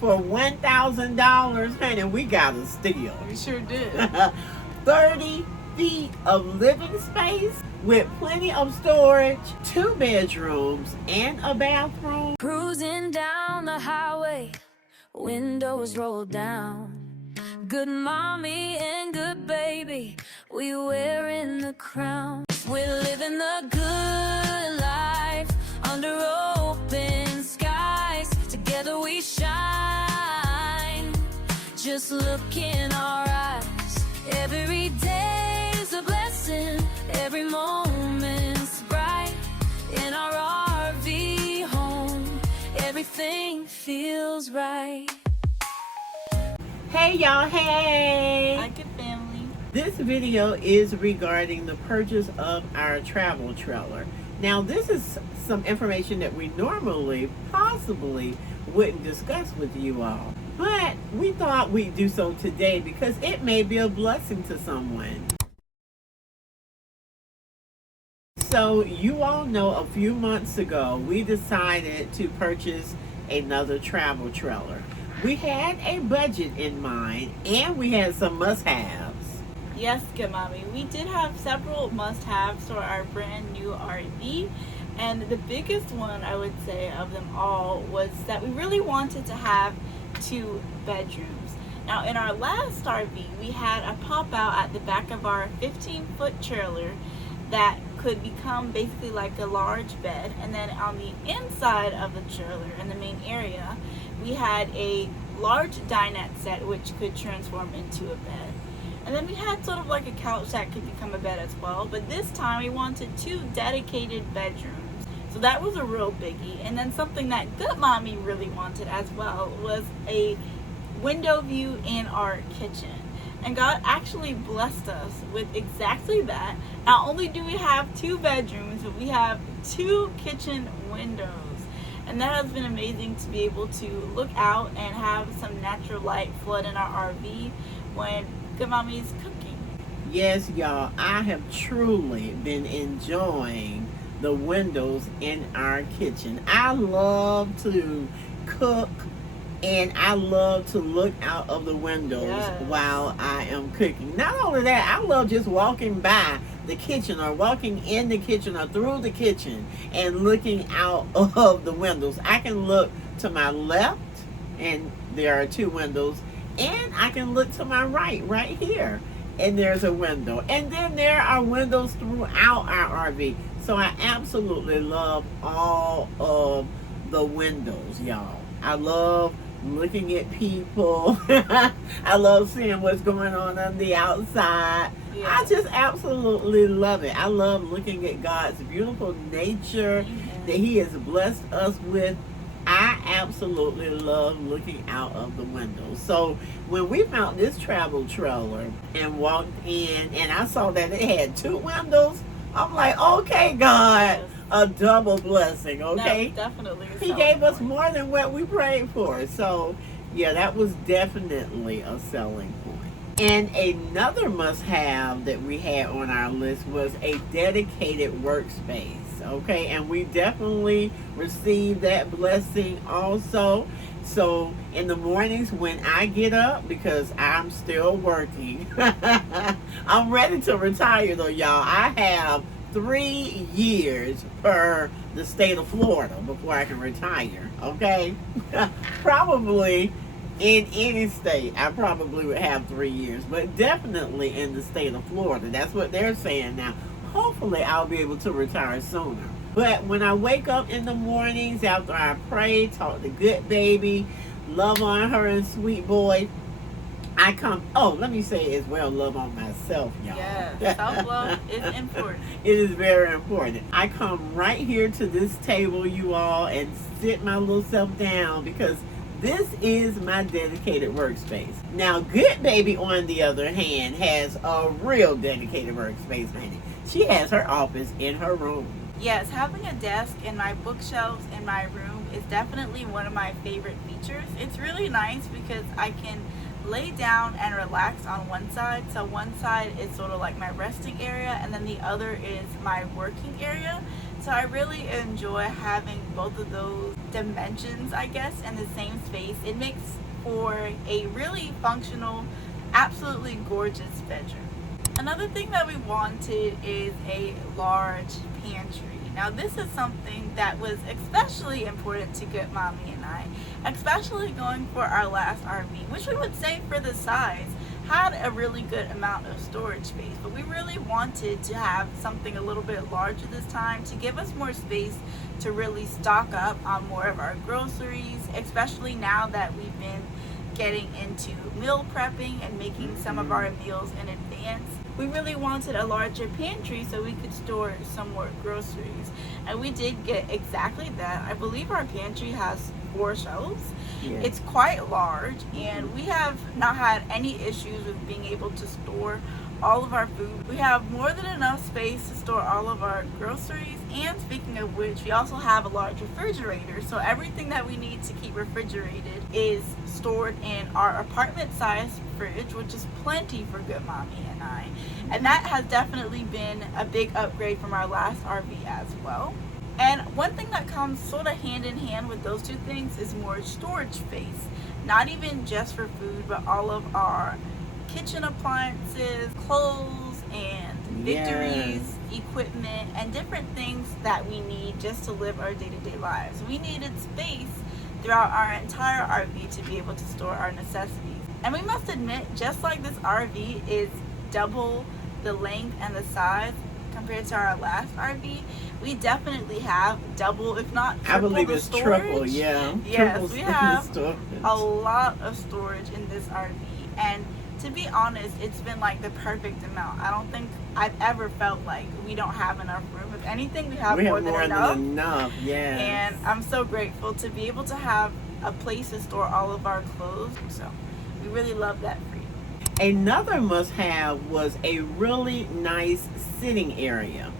For $1,000, honey, we got a steal. We sure did. 30 feet of living space with plenty of storage, 2 bedrooms, and a bathroom. Cruising down the highway, windows rolled down. Good mommy and good baby, we wearing the crown. We're living the good life under open skies. Together we shine. Just look in our eyes. Every day's a blessing. Every moment's bright. In our RV home, everything feels right. Hey y'all, hey! Hi, good family. This video is regarding the purchase of our travel trailer. Now, this is some information that we normally possibly wouldn't discuss with you all. But we thought we'd do so today because it may be a blessing to someone. So you all know a few months ago, we decided to purchase another travel trailer. We had a budget in mind and we had some must-haves. Yes, good mommy. We did have several must-haves for our brand new RV, and the biggest one I would say of them all was that we really wanted to have 2 bedrooms. Now, in our last RV, we had a pop-out at the back of our 15-foot trailer that could become basically like a large bed, and then on the inside of the trailer in the main area we had a large dinette set which could transform into a bed, and then we had sort of like a couch that could become a bed as well. But this time we wanted 2 dedicated bedrooms, so that was a real biggie. And then something that good mommy really wanted as well was a window view in our kitchen. And God actually blessed us with exactly that. Not only do we have 2 bedrooms, but we have 2 kitchen windows. And that has been amazing to be able to look out and have some natural light flood in our RV when good mommy is cooking. Yes, y'all, I have truly been enjoying the windows in our kitchen. I love to cook and I love to look out of the windows while I am cooking. Not only that, I love just walking by the kitchen or walking in the kitchen or through the kitchen and looking out of the windows. I can look to my left and there are 2 windows, and I can look to my right here, and there's a window. And then there are windows throughout our RV. So I absolutely love all of the windows, y'all. I love looking at people. I love seeing what's going on the outside. I just absolutely love it. I love looking at God's beautiful nature that He has blessed us with. I absolutely love looking out of the window. So when we found this travel trailer and walked in and I saw that it had 2 windows, I'm like, okay, God, a double blessing, okay? Definitely. He gave us more than what we prayed for. So yeah, that was definitely a selling point. And another must-have that we had on our list was a dedicated workspace, okay? And we definitely received that blessing also. So in the mornings when I get up, because I'm still working, I'm ready to retire though, y'all. I have 3 years per the state of Florida before I can retire, okay? Probably in any state, I probably would have 3 years, but definitely in the state of Florida. That's what they're saying now. Hopefully, I'll be able to retire sooner. But when I wake up in the mornings after I pray, talk to good baby, love on her and sweet boy, I come, let me say as well, love on myself, y'all. Yes, self-love is important. It is very important. I come right here to this table, you all, and sit my little self down because this is my dedicated workspace. Now, good baby, on the other hand, has a real dedicated workspace, honey. She has her office in her room. Yes, having a desk and my bookshelves in my room is definitely one of my favorite features. It's really nice because I can lay down and relax on one side. So one side is sort of like my resting area, and then the other is my working area. So I really enjoy having both of those dimensions, I guess, in the same space. It makes for a really functional, absolutely gorgeous bedroom. Another thing that we wanted is a large pantry. Now this is something that was especially important to Goodmommy and I, especially going for our last RV, which we would say for the size had a really good amount of storage space, but we really wanted to have something a little bit larger this time to give us more space to really stock up on more of our groceries, especially now that we've been getting into meal prepping and making some of our meals in advance. We really wanted a larger pantry so we could store some more groceries, and we did get exactly that. I believe our pantry has 4 shelves. Yeah. It's quite large, and we have not had any issues with being able to store all of our food. We have more than enough space to store all of our groceries, and speaking of which, we also have a large refrigerator, so everything that we need to keep refrigerated is stored in our apartment size fridge, which is plenty for Goodmommy and I, and that has definitely been a big upgrade from our last RV as well. And one thing that comes sort of hand in hand with those two things is more storage space, not even just for food, but all of our kitchen appliances, clothes, and victories, equipment, and different things that we need just to live our day-to-day lives. We needed space throughout our entire RV to be able to store our necessities. And we must admit, just like this RV is double the length and the size compared to our last RV, we definitely have double, if not triple, I believe it's storage. triple, yeah. Yes, Triple we have storage. a lot of storage in this RV, and to be honest, it's been like the perfect amount. I don't think I've ever felt like we don't have enough room. If anything, we have more than enough. Yes. And I'm so grateful to be able to have a place to store all of our clothes. So we really love that freedom. Another must-have was a really nice sitting area.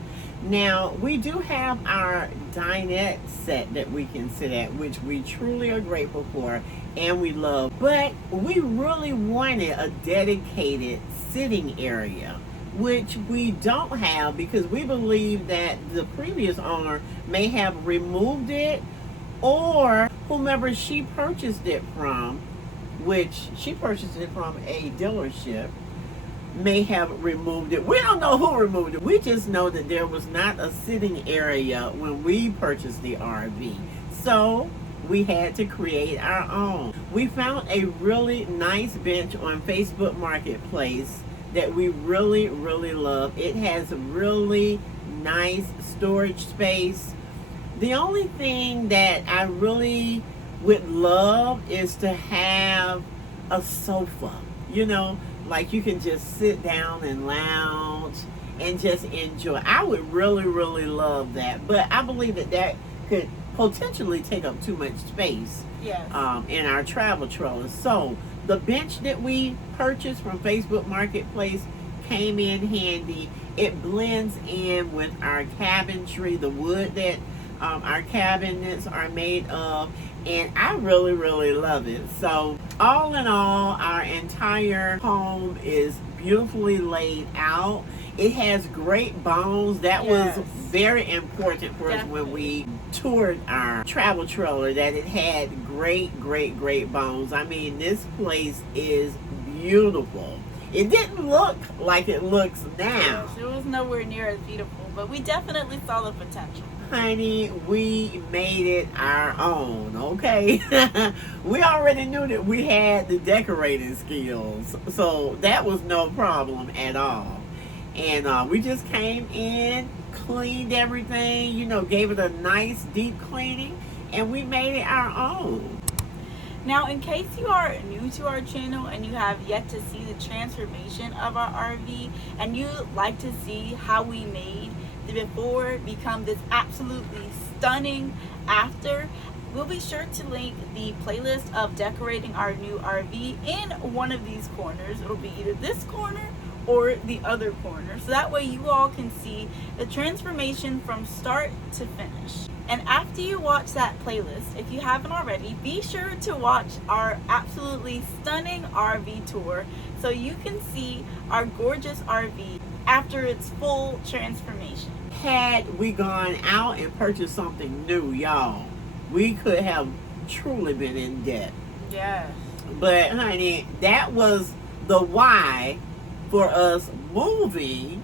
Now, we do have our dinette set that we can sit at, which we truly are grateful for and we love. But we really wanted a dedicated sitting area, which we don't have because we believe that the previous owner may have removed it, or whomever she purchased it from, which she purchased it from a dealership, may have removed it. We don't know who removed it. We just know that there was not a sitting area when we purchased the RV. So we had to create our own. We found a really nice bench on Facebook Marketplace that we really, really love. It has really nice storage space. The only thing that I really would love is to have a sofa, you know, like you can just sit down and lounge and just enjoy. I would really, really love that, but I believe that that could potentially take up too much space. Yes. In our travel trailer. So the bench that we purchased from Facebook Marketplace came in handy. It blends in with our cabinetry, the wood that our cabinets are made of, and I really, really love it. So all in all, our entire home is beautifully laid out. It has great bones. That was very important for us when we toured our travel trailer, that it had great bones. I mean, this place is beautiful. It didn't look like it looks now. Yes, it was nowhere near as beautiful, but we definitely saw the potential. Honey, we made it our own, okay? We already knew that we had the decorating skills, so that was no problem at all. And we just came in, cleaned everything, you know, gave it a nice deep cleaning, and we made it our own. Now, in case you are new to our channel and you have yet to see the transformation of our RV, and you like to see how we made the before become this absolutely stunning after, we'll be sure to link the playlist of decorating our new RV in one of these corners. It'll be either this corner or the other corner. So that way you all can see the transformation from start to finish. And after you watch that playlist, if you haven't already, be sure to watch our absolutely stunning RV tour so you can see our gorgeous RV after its full transformation. Had we gone out and purchased something new, y'all, we could have truly been in debt. Yes. But honey, that was the why for us moving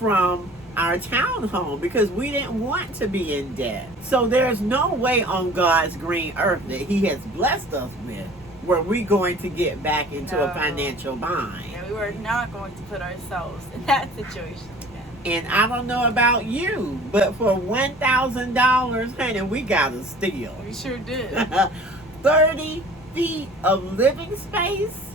from our townhome, because we didn't want to be in debt. So there's no way on God's green earth that He has blessed us with where we're going to get back into a financial bind. And we were not going to put ourselves in that situation again. And I don't know about you, but for $1,000, honey, we got a steal. We sure did. 30 feet of living space,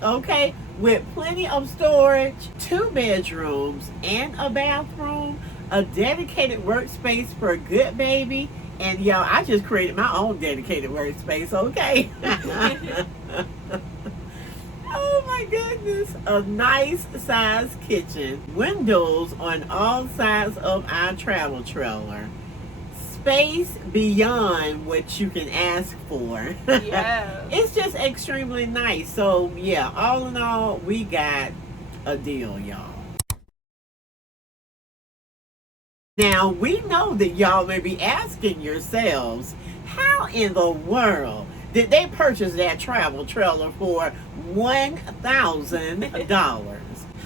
okay, with plenty of storage, 2 bedrooms and a bathroom, a dedicated workspace for Goodbaby, and y'all, I just created my own dedicated workspace, okay? Oh my goodness. A nice sized kitchen, windows on all sides of our travel trailer, space beyond what you can ask for. Yeah. It's just extremely nice. So yeah, all in all, we got a deal, y'all. Now, we know that y'all may be asking yourselves, how in the world did they purchase that travel trailer for $1,000?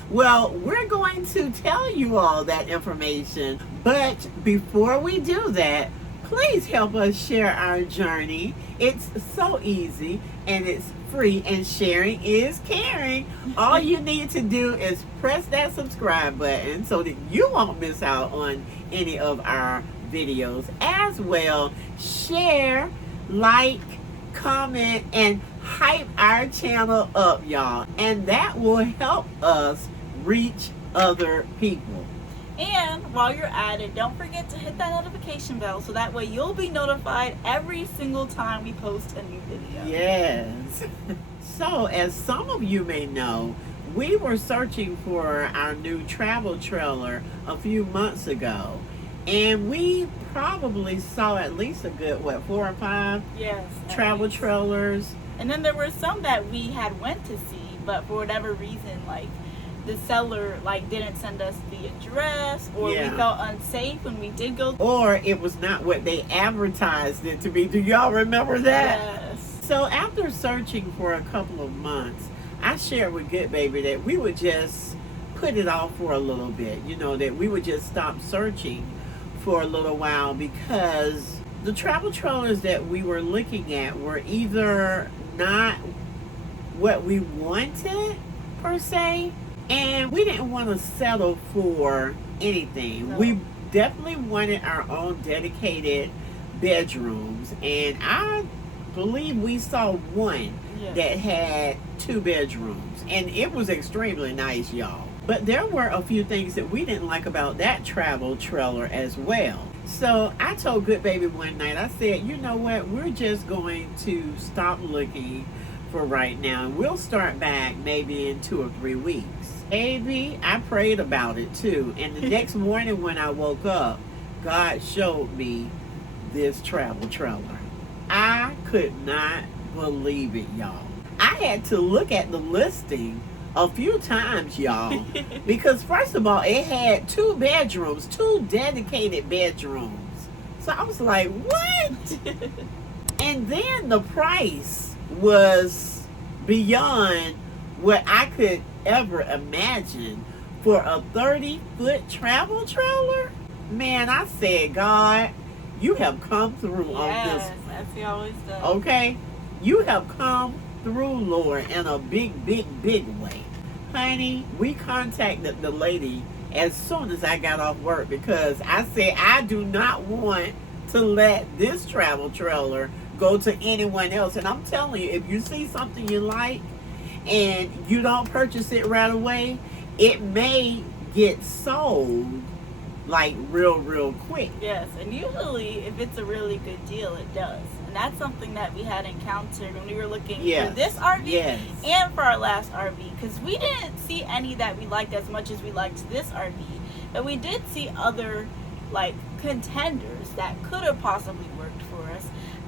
Well, we're going to tell you all that information, but before we do that, please help us share our journey. It's so easy and it's free, and sharing is caring. All you need to do is press that subscribe button so that you won't miss out on any of our videos. As well, share, like, comment, and hype our channel up, y'all, and that will help us reach other people. And while you're at it, don't forget to hit that notification bell so that way you'll be notified every single time we post a new video. Yes. So, as some of you may know, we were searching for our new travel trailer a few months ago, and we probably saw at least a good, 4 or 5 travel trailers. And then there were some that we had went to see, but for whatever reason, like, the seller didn't send us the address, or we felt unsafe when we did go, or it was not what they advertised it to be. Do y'all remember that? Yes. So after searching for a couple of months, I shared with Goodbaby that we would just put it off for a little bit, that we would just stop searching for a little while, because the travel trailers that we were looking at were either not what we wanted per se, and we didn't want to settle for anything. No. We definitely wanted our own dedicated bedrooms, and I believe we saw one that had 2 bedrooms, and it was extremely nice, y'all. But there were a few things that we didn't like about that travel trailer as well. So I told Goodbaby one night, I said, you know what, we're just going to stop looking for right now, and we'll start back maybe in 2 or 3 weeks. Baby, I prayed about it too, and the next morning when I woke up, God showed me this travel trailer. I could not believe it, y'all. I had to look at the listing a few times, y'all, because first of all, it had 2 bedrooms, 2 dedicated bedrooms. So I was like, what? And then the price was beyond what I could ever imagine for a 30-foot travel trailer. Man, I said, God, you have come through on this. As He always does. Okay? You have come through, Lord, in a big, big, big way. Honey, we contacted the lady as soon as I got off work, because I said, I do not want to let this travel trailer go to anyone else. And I'm telling you, if you see something you like and you don't purchase it right away, it may get sold real quick. Yes, and usually if it's a really good deal, it does. And that's something that we had encountered when we were looking Yes. for this RV Yes. and for our last RV, because we didn't see any that we liked as much as we liked this RV, but we did see other like contenders that could have possibly worked for us.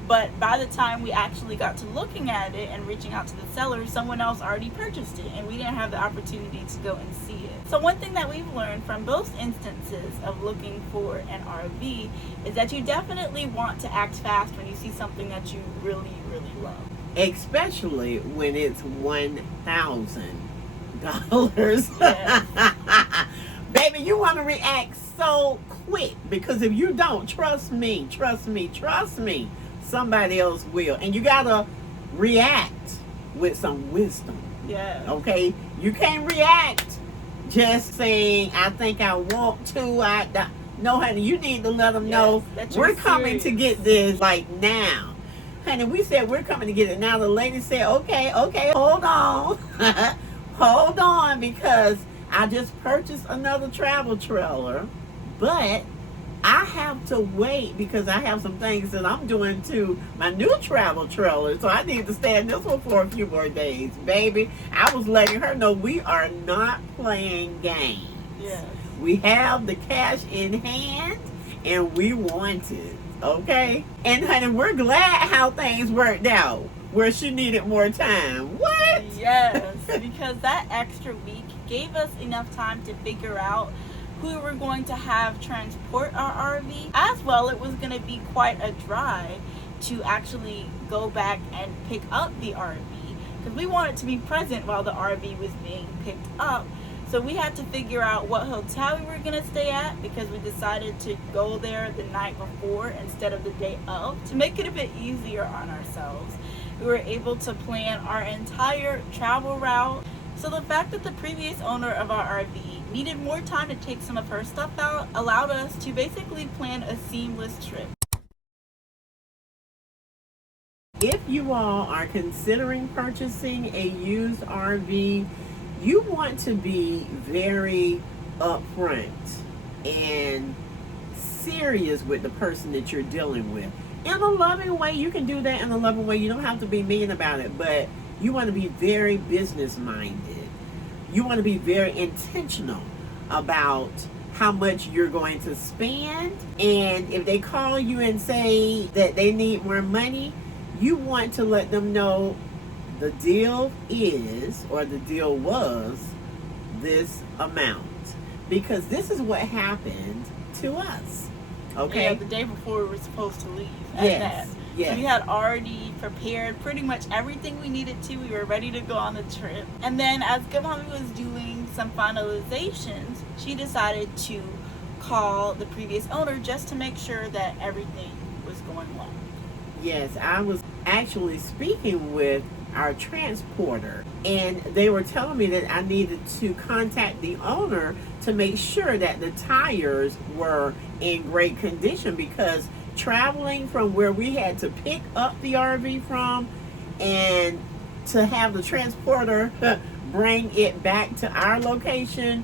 But by the time we actually got to looking at it and reaching out to the seller, someone else already purchased it, and we didn't have the opportunity to go and see it. So one thing that we've learned from both instances of looking for an RV is that you definitely want to act fast when you see something that you really, really love. Especially when it's $1,000. Yes. Baby, you want to react so quick, because if you don't, trust me, somebody else will. And you gotta react with some wisdom. Yeah. Okay? You can't react just saying, I think I want to. No, honey, you need to let them know that you're we're coming to serious. get this like now. Honey, we said we're coming to get it now. The lady said, okay, hold on. Hold on, because I just purchased another travel trailer, but I have to wait because I have some things that I'm doing to my new travel trailer. So I need to stay in this one for a few more days. Baby, I was letting her know we are not playing games. Yes. We have the cash in hand and we want it. Okay? And honey, we're glad how things worked out where she needed more time. What? Yes, because that extra week gave us enough time to figure out who we were going to have transport our RV. As well, it was going to be quite a drive to actually go back and pick up the RV, because we wanted to be present while the RV was being picked up. So we had to figure out what hotel we were going to stay at, because we decided to go there the night before instead of the day of, to make it a bit easier on ourselves. We were able to plan our entire travel route. So the fact that the previous owner of our RV needed more time to take some of her stuff out allowed us to basically plan a seamless trip. If you all are considering purchasing a used RV, you want to be very upfront and serious with the person that you're dealing with. In a loving way, you can do that in a loving way. You don't have to be mean about it, but you want to be very business minded. You want to be very intentional about how much you're going to spend. And if they call you and say that they need more money, you want to let them know the deal is, or the deal was, this amount. Because this is what happened to us. Okay? Yeah, the day before we were supposed to leave. Yes. So we had already prepared pretty much everything we needed to. We were ready to go on the trip. And then as Goodmommy was doing some finalizations, she decided to call the previous owner just to make sure that everything was going well. Yes, I was actually speaking with our transporter, and they were telling me that I needed to contact the owner to make sure that the tires were in great condition, because traveling from where we had to pick up the RV from and to have the transporter bring it back to our location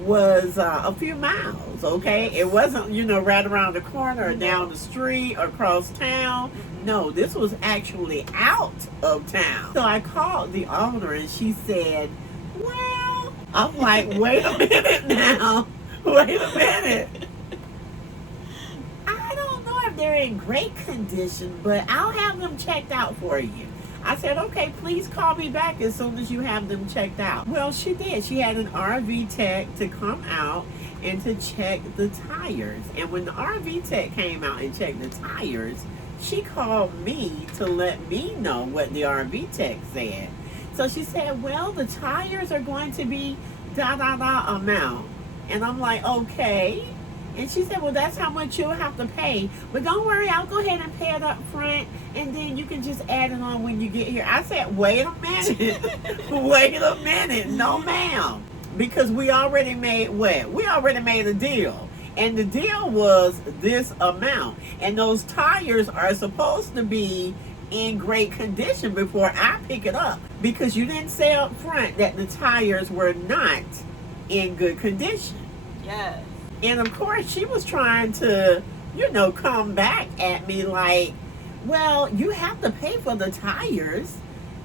was a few miles. Okay, it wasn't, right around the corner or down the street or across town. No, this was actually out of town. So I called the owner and she said, well, I'm like, wait a minute now, wait a minute. I don't know if they're in great condition, but I'll have them checked out for you. I said, okay, please call me back as soon as you have them checked out. Well, she did. She had an RV tech to come out and to check the tires. And when the RV tech came out and checked the tires, she called me to let me know what the RV tech said. So she said, well, the tires are going to be amount. And I'm like, okay. And she said, well, that's how much you'll have to pay. But don't worry, I'll go ahead and pay it up front, and then you can just add it on when you get here. I said, wait a minute. Wait a minute. No, ma'am. Because we already made what? We already made a deal. And the deal was this amount. And those tires are supposed to be in great condition before I pick it up. Because you didn't say up front that the tires were not in good condition. Yes. And of course, she was trying to, come back at me like, well, you have to pay for the tires.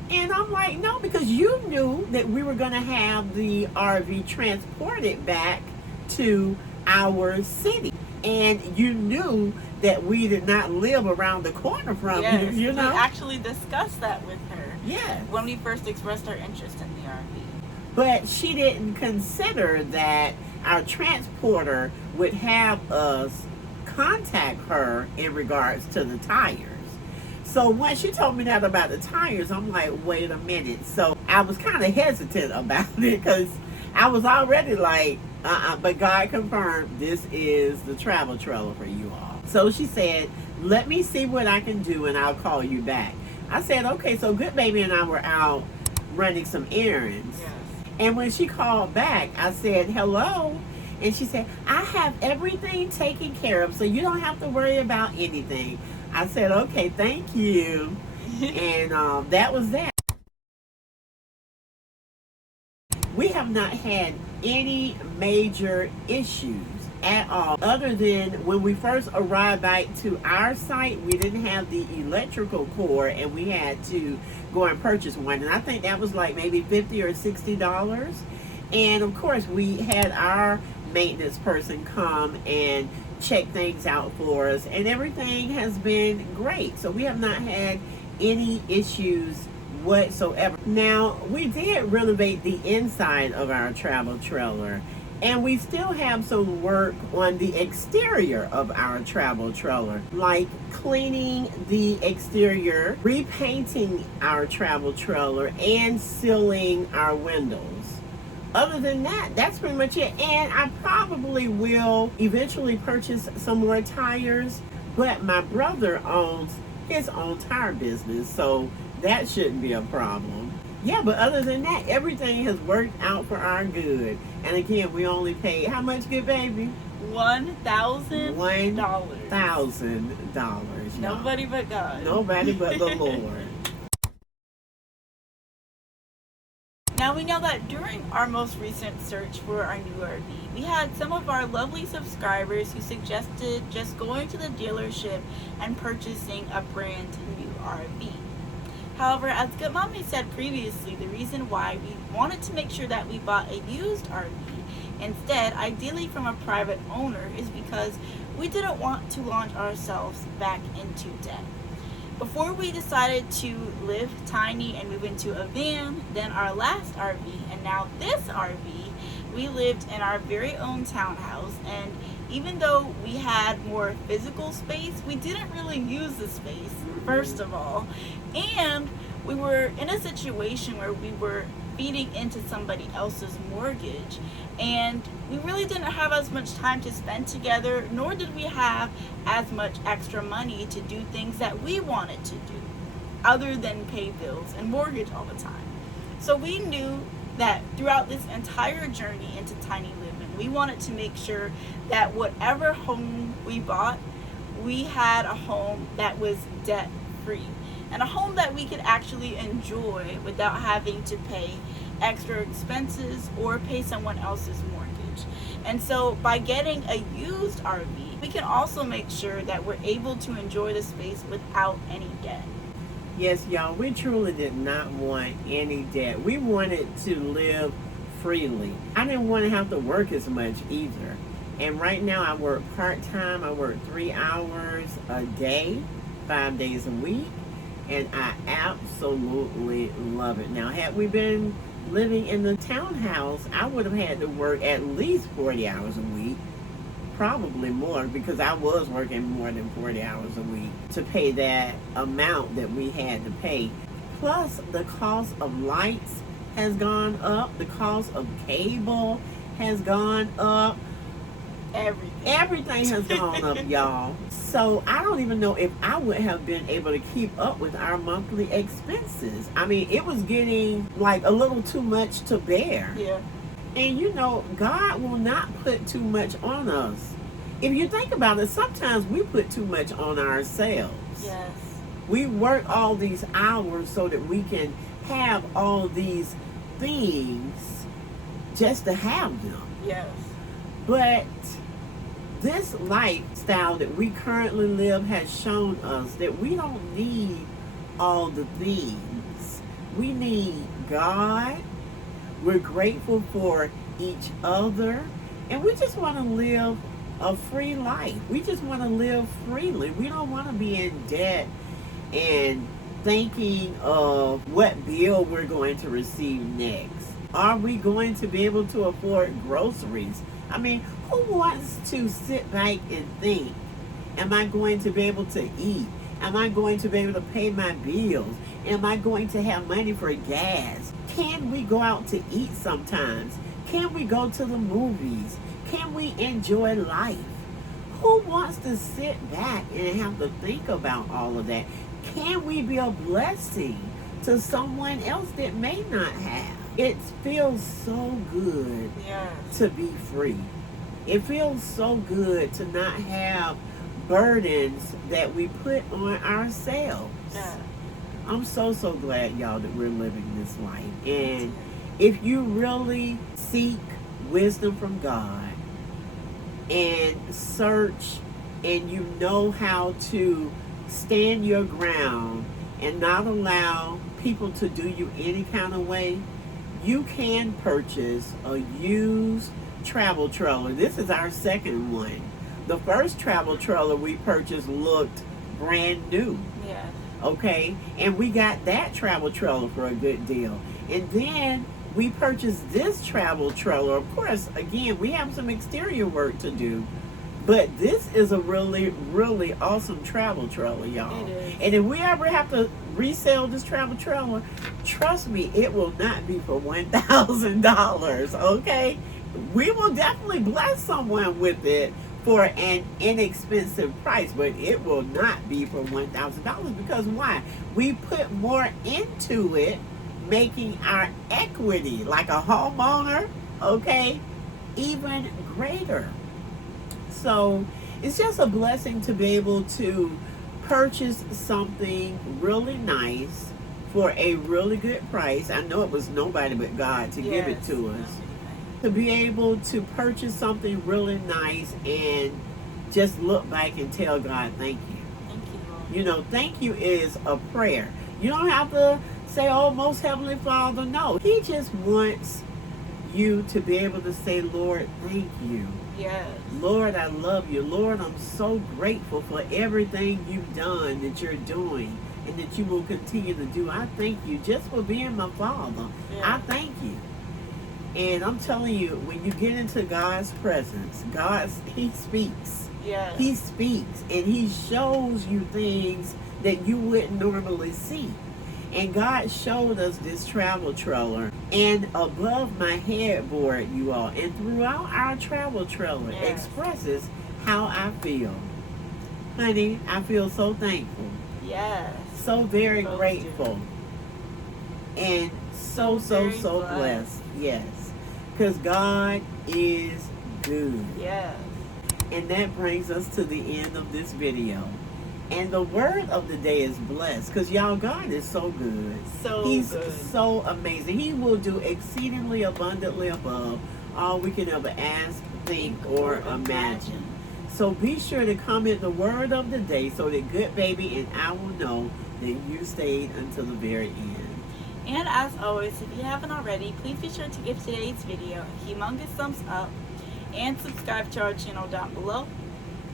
And I'm like, no, because you knew that we were going to have the RV transported back to our city. And you knew that we did not live around the corner from Yes, you know? we actually discussed that with her. Yes. When we first expressed our interest in the RV. But she didn't consider that our transporter would have us contact her in regards to the tires. So when she told me that about the tires, I'm like, wait a minute. So I was kind of hesitant about it because I was already like, but God confirmed this is the travel trailer for you all. So she said, let me see what I can do and I'll call you back. I said, okay. So Goodbaby and I were out running some errands. Yes. And when she called back, I said, hello. And she said, I have everything taken care of, so you don't have to worry about anything. I said, okay, thank you. And that was that. We have not had any major issues at all, other than when we first arrived back to our site, we didn't have the electrical cord and we had to go and purchase one. And I think that was like maybe $50 or $60. And of course, we had our maintenance person come and check things out for us, and everything has been great. So we have not had any issues whatsoever. Now, we did renovate the inside of our travel trailer, and we still have some work on the exterior of our travel trailer, like cleaning the exterior, repainting our travel trailer, and sealing our windows. Other than that, that's pretty much it. And I probably will eventually purchase some more tires, but my brother owns his own tire business, so that shouldn't be a problem. Yeah, but other than that, everything has worked out for our good. And again, we only paid how much, Goodbaby? $1,000. $1,000. Nobody but God. Nobody but the Lord. Now we know that during our most recent search for our new RV, we had some of our lovely subscribers who suggested just going to the dealership and purchasing a brand new RV. However, as Goodmommy said previously, the reason why we wanted to make sure that we bought a used RV instead, ideally from a private owner, is because we didn't want to launch ourselves back into debt. Before we decided to live tiny and move into a van, then our last RV, and now this RV, we lived in our very own townhouse, and even though we had more physical space, we didn't really use the space, first of all, and we were in a situation where we were feeding into somebody else's mortgage, and we really didn't have as much time to spend together, nor did we have as much extra money to do things that we wanted to do other than pay bills and mortgage all the time. So we knew that throughout this entire journey into tiny living, we wanted to make sure that whatever home we bought, we had a home that was debt free, and a home that we could actually enjoy without having to pay extra expenses or pay someone else's mortgage. And so by getting a used RV, we can also make sure that we're able to enjoy the space without any debt. Yes, y'all, we truly did not want any debt. We wanted to live freely. I didn't want to have to work as much either. And right now I work part-time. I work 3 hours a day, 5 days a week. And I absolutely love it. Now, had we been living in the townhouse, I would have had to work at least 40 hours a week. Probably more, because I was working more than 40 hours a week to pay that amount that we had to pay. Plus, the cost of lights has gone up. The cost of cable has gone up. Everything has gone up, y'all. So I don't even know if I would have been able to keep up with our monthly expenses. I mean, it was getting like a little too much to bear. Yeah. And you know, God will not put too much on us. If you think about it, sometimes we put too much on ourselves. Yes. We work all these hours so that we can have all these things just to have them. Yes. But this lifestyle that we currently live has shown us that we don't need all the things. We need God. We're grateful for each other. And we just want to live a free life. We just want to live freely. We don't want to be in debt and thinking of what bill we're going to receive next. Are we going to be able to afford groceries? I mean, who wants to sit back and think, am I going to be able to eat? Am I going to be able to pay my bills? Am I going to have money for gas? Can we go out to eat sometimes? Can we go to the movies? Can we enjoy life? Who wants to sit back and have to think about all of that? Can we be a blessing to someone else that may not have? It feels so good to be free. It feels so good to not have burdens that we put on ourselves. Yeah. I'm so glad, y'all, that we're living this life. And if you really seek wisdom from God and search and you know how to stand your ground and not allow people to do you any kind of way, you can purchase a used travel trailer. This is our second one. The first travel trailer we purchased looked brand new. Yeah. Okay, and we got that travel trailer for a good deal. And then we purchased this travel trailer. Of course, again, we have some exterior work to do, but this is a really, really awesome travel trailer, y'all. It is. And if we ever have to resell this travel trailer, trust me, it will not be for $1,000, okay? We will definitely bless someone with it for an inexpensive price, but it will not be for $1,000 because why? We put more into it, making our equity, like a homeowner, okay, even greater. So it's just a blessing to be able to purchase something really nice for a really good price. I know it was nobody but God to give it to us. To be able to purchase something really nice and just look back and tell God, thank you. Thank you, Lord. You know, thank you is a prayer. You don't have to say, oh, most Heavenly Father. No, He just wants you to be able to say, Lord, thank you. Yes. Lord, I love you. Lord, I'm so grateful for everything you've done, that you're doing, and that you will continue to do. I thank you just for being my Father. Yeah. I thank you. And I'm telling you, when you get into God's presence, He speaks. Yes. He speaks and He shows you things that you wouldn't normally see. And God showed us this travel trailer and above my headboard, you all, and throughout our travel trailer expresses how I feel. Honey, I feel so thankful. Yes. So very So grateful. And so blessed. Yes. Because God is good. Yes. And that brings us to the end of this video. And the word of the day is blessed. Because y'all, God is so good. He's good. so amazing. He will do exceedingly abundantly above all we can ever ask, think, or imagine. So be sure to comment the word of the day so that Good Baby and I will know that you stayed until the very end. And as always, if you haven't already, please be sure to give today's video a humongous thumbs up and subscribe to our channel down below.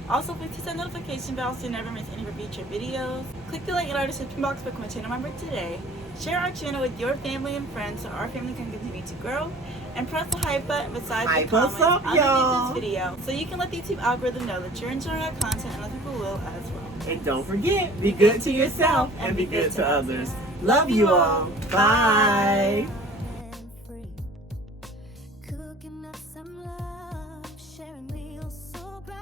Also, please hit that notification bell so you never miss any of our future videos. Click the link in our description box to become a channel member today. Share our channel with your family and friends so our family can continue to grow. And press the hype button beside the comments underneath this video so you can let the YouTube algorithm know that you're enjoying our content and other people will as well. And don't forget, be good to yourself and be good to others. Love you all. Bye. Cooking up some love, sharing meals so bright.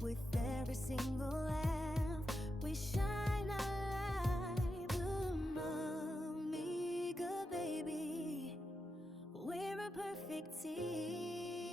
With every single laugh, we shine our light. Good mommy, good baby, we're a perfect team.